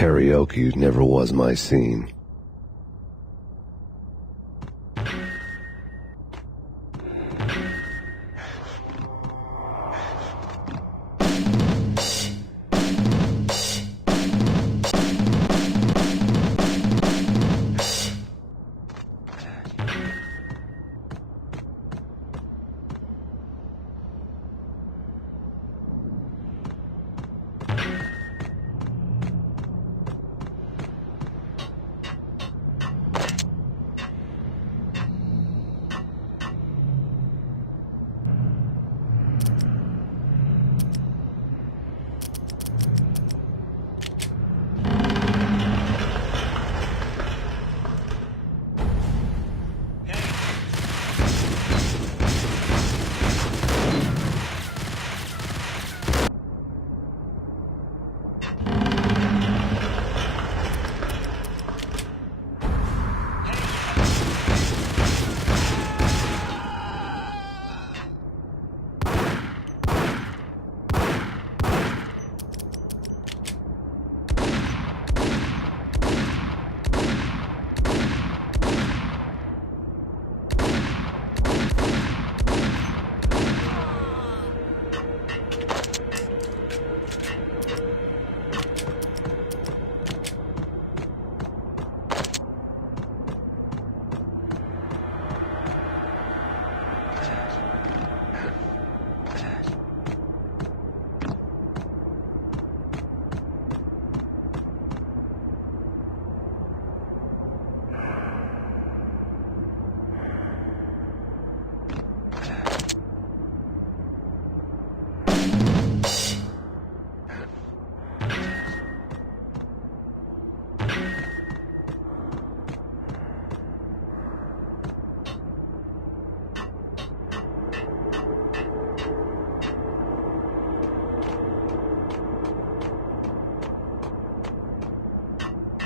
Karaoke never was my scene.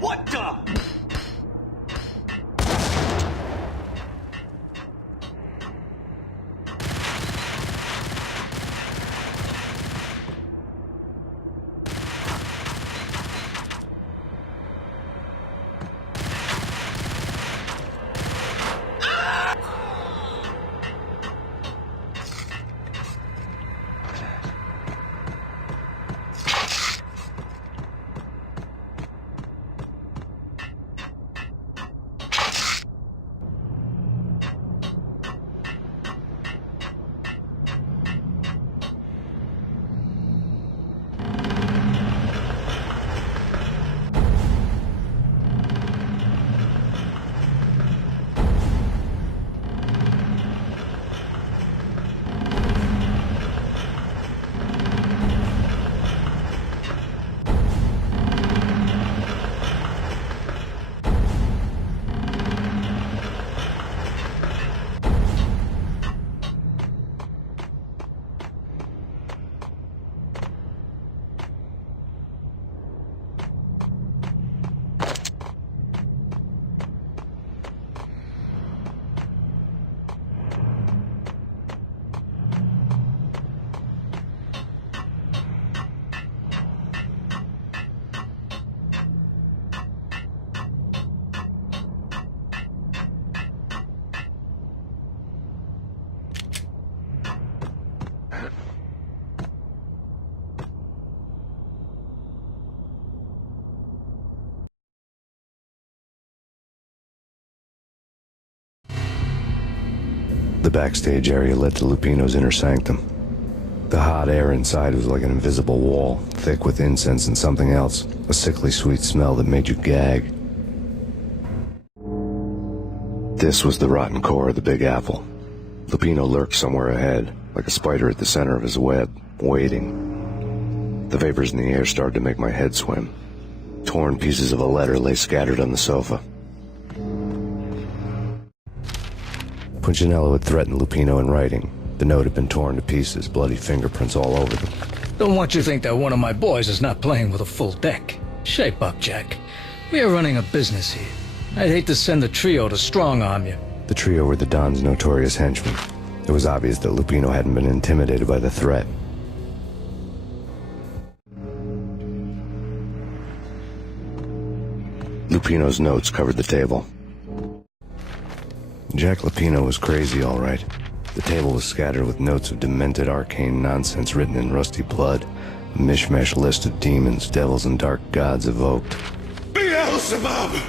What the? The backstage area led to Lupino's inner sanctum. The hot air inside was like an invisible wall, thick with incense and something else, a sickly sweet smell that made you gag. This was the rotten core of the Big Apple. Lupino lurked somewhere ahead, like a spider at the center of his web, waiting. The vapors in the air started to make my head swim. Torn pieces of a letter lay scattered on the sofa. Punchinello had threatened Lupino in writing. The note had been torn to pieces, bloody fingerprints all over them. Don't want you to think that one of my boys is not playing with a full deck. Shape up, Jack. We are running a business here. I'd hate to send the trio to strong-arm you. The trio were the Don's notorious henchmen. It was obvious that Lupino hadn't been intimidated by the threat. Lupino's notes covered the table. Jack Lupino was crazy, all right. The table was scattered with notes of demented arcane nonsense written in rusty blood, a mishmash list of demons, devils, and dark gods evoked. Beelzebub,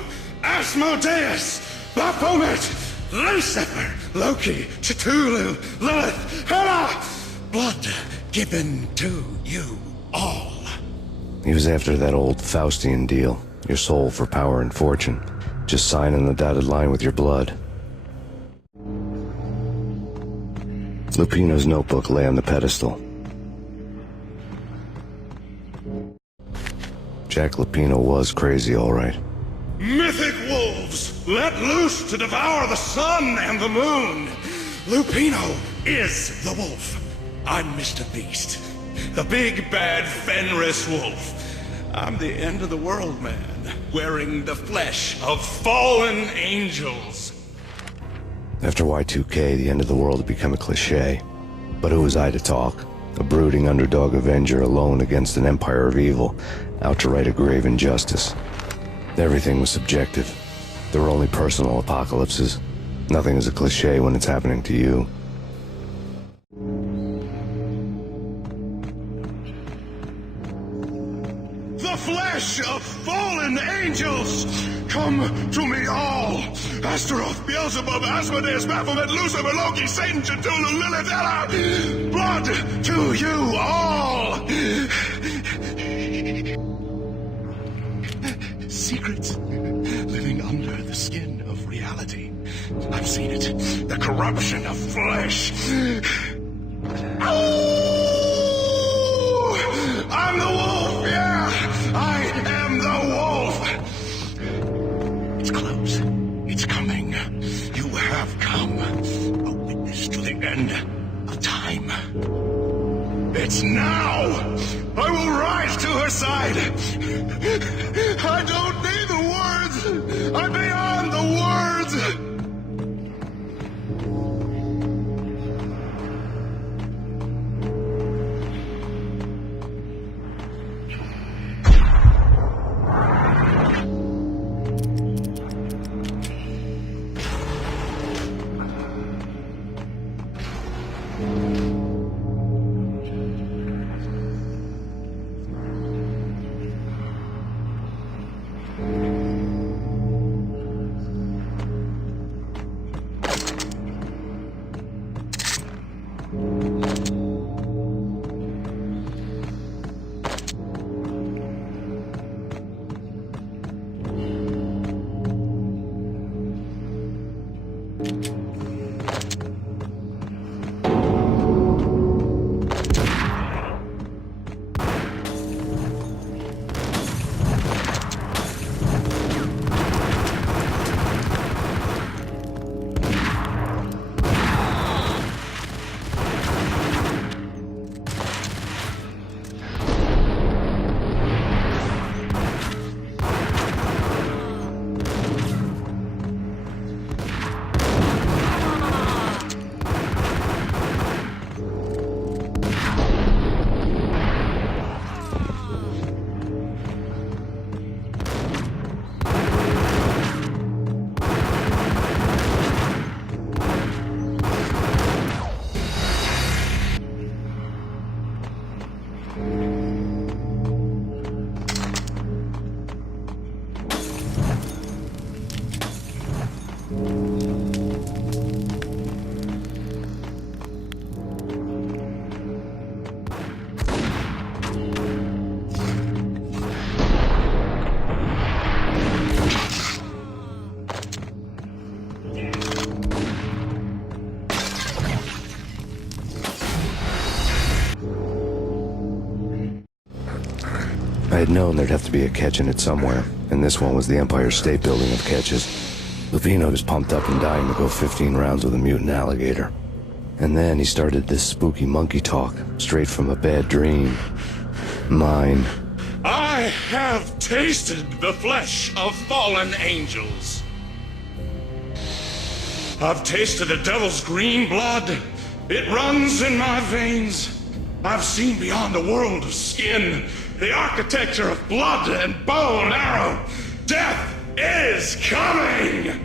Asmodeus, Baphomet, Lucifer, Loki, Cthulhu, Lilith, Hela, blood given to you all. He was after that old Faustian deal, your soul for power and fortune. Just sign on the dotted line with your blood. Lupino's notebook lay on the pedestal. Jack Lupino was crazy, all right. Mythic wolves, let loose to devour the sun and the moon. Lupino is the wolf. I'm Mr. Beast, the big bad Fenris wolf. I'm the end of the world man, wearing the flesh of fallen angels. After Y2K, the end of the world had become a cliché. But who was I to talk? A brooding underdog avenger alone against an empire of evil, out to right a grave injustice. Everything was subjective. There were only personal apocalypses. Nothing is a cliché when it's happening to you. The flesh of fallen angels! Come to me all! Astaroth, Beelzebub, Asmodeus, Baphomet, Lucifer, Loki, Satan, Cthulhu, Lilith, Hela! Blood to you all! Secrets living under the skin of reality. I've seen it. The corruption of flesh. Oh! I'm the wolf, yeah! I am the wolf! It's close. It's coming. You have come. A witness to the end of time. It's now! I will rise to her side! I don't need the words! I'm beyond the words! I had known there'd have to be a catch in it somewhere, and this one was the Empire State Building of catches. Lupino was pumped up and dying to go 15 rounds with a mutant alligator. And then he started this spooky monkey talk, straight from a bad dream. Mine. I have tasted the flesh of fallen angels. I've tasted the devil's green blood. It runs in my veins. I've seen beyond the world of skin, the architecture of blood and bow and arrow. Death is coming!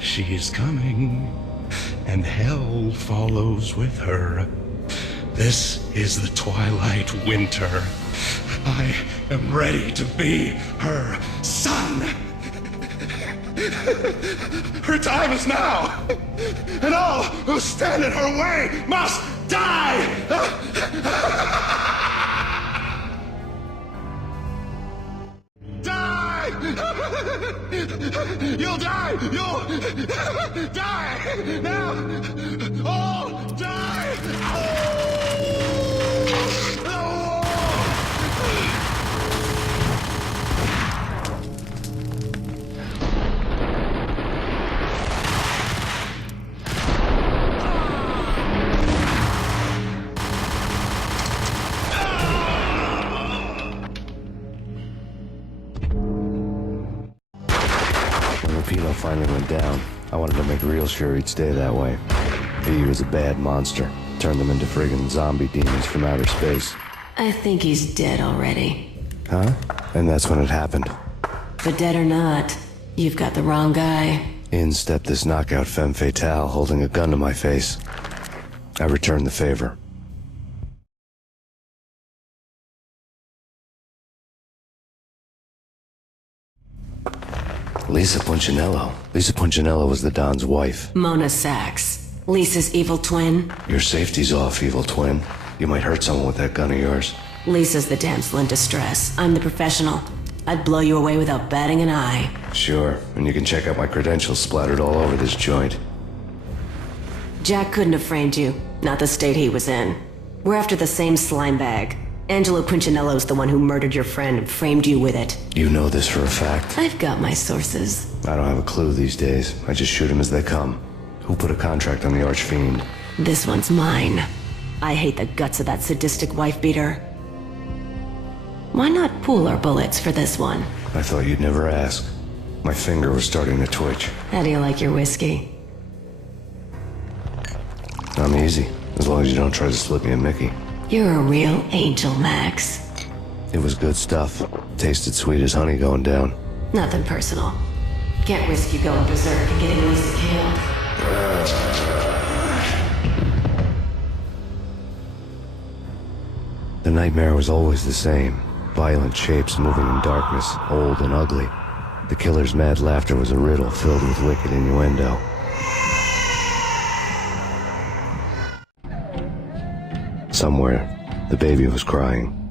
She is coming, and hell follows with her. This is the twilight winter. I am ready to be her son. Her time is now, and all who stand in her way must die! Die! You'll die! You'll die! Now! All die! When Lupino finally went down, I wanted to make real sure he'd stay that way. He was a bad monster. Turned them into friggin' zombie demons from outer space. I think he's dead already. Huh? And that's when it happened. But dead or not, you've got the wrong guy. In stepped this knockout femme fatale holding a gun to my face. I returned the favor. Lisa Punchinello. Lisa Punchinello was the Don's wife. Mona Sachs, Lisa's evil twin. Your safety's off, evil twin. You might hurt someone with that gun of yours. Lisa's the damsel in distress. I'm the professional. I'd blow you away without batting an eye. Sure, and you can check out my credentials splattered all over this joint. Jack couldn't have framed you. Not the state he was in. We're after the same slime bag. Angelo Punchinello's the one who murdered your friend and framed you with it. You know this for a fact. I've got my sources. I don't have a clue these days. I just shoot them as they come. Who put a contract on the Archfiend? This one's mine. I hate the guts of that sadistic wife-beater. Why not pool our bullets for this one? I thought you'd never ask. My finger was starting to twitch. How do you like your whiskey? I'm easy, as long as you don't try to slip me a Mickey. You're a real angel, Max. It was good stuff. Tasted sweet as honey going down. Nothing personal. Can't risk you going berserk and getting Lisa killed. The nightmare was always the same. Violent shapes moving in darkness, old and ugly. The killer's mad laughter was a riddle filled with wicked innuendo. Somewhere, the baby was crying.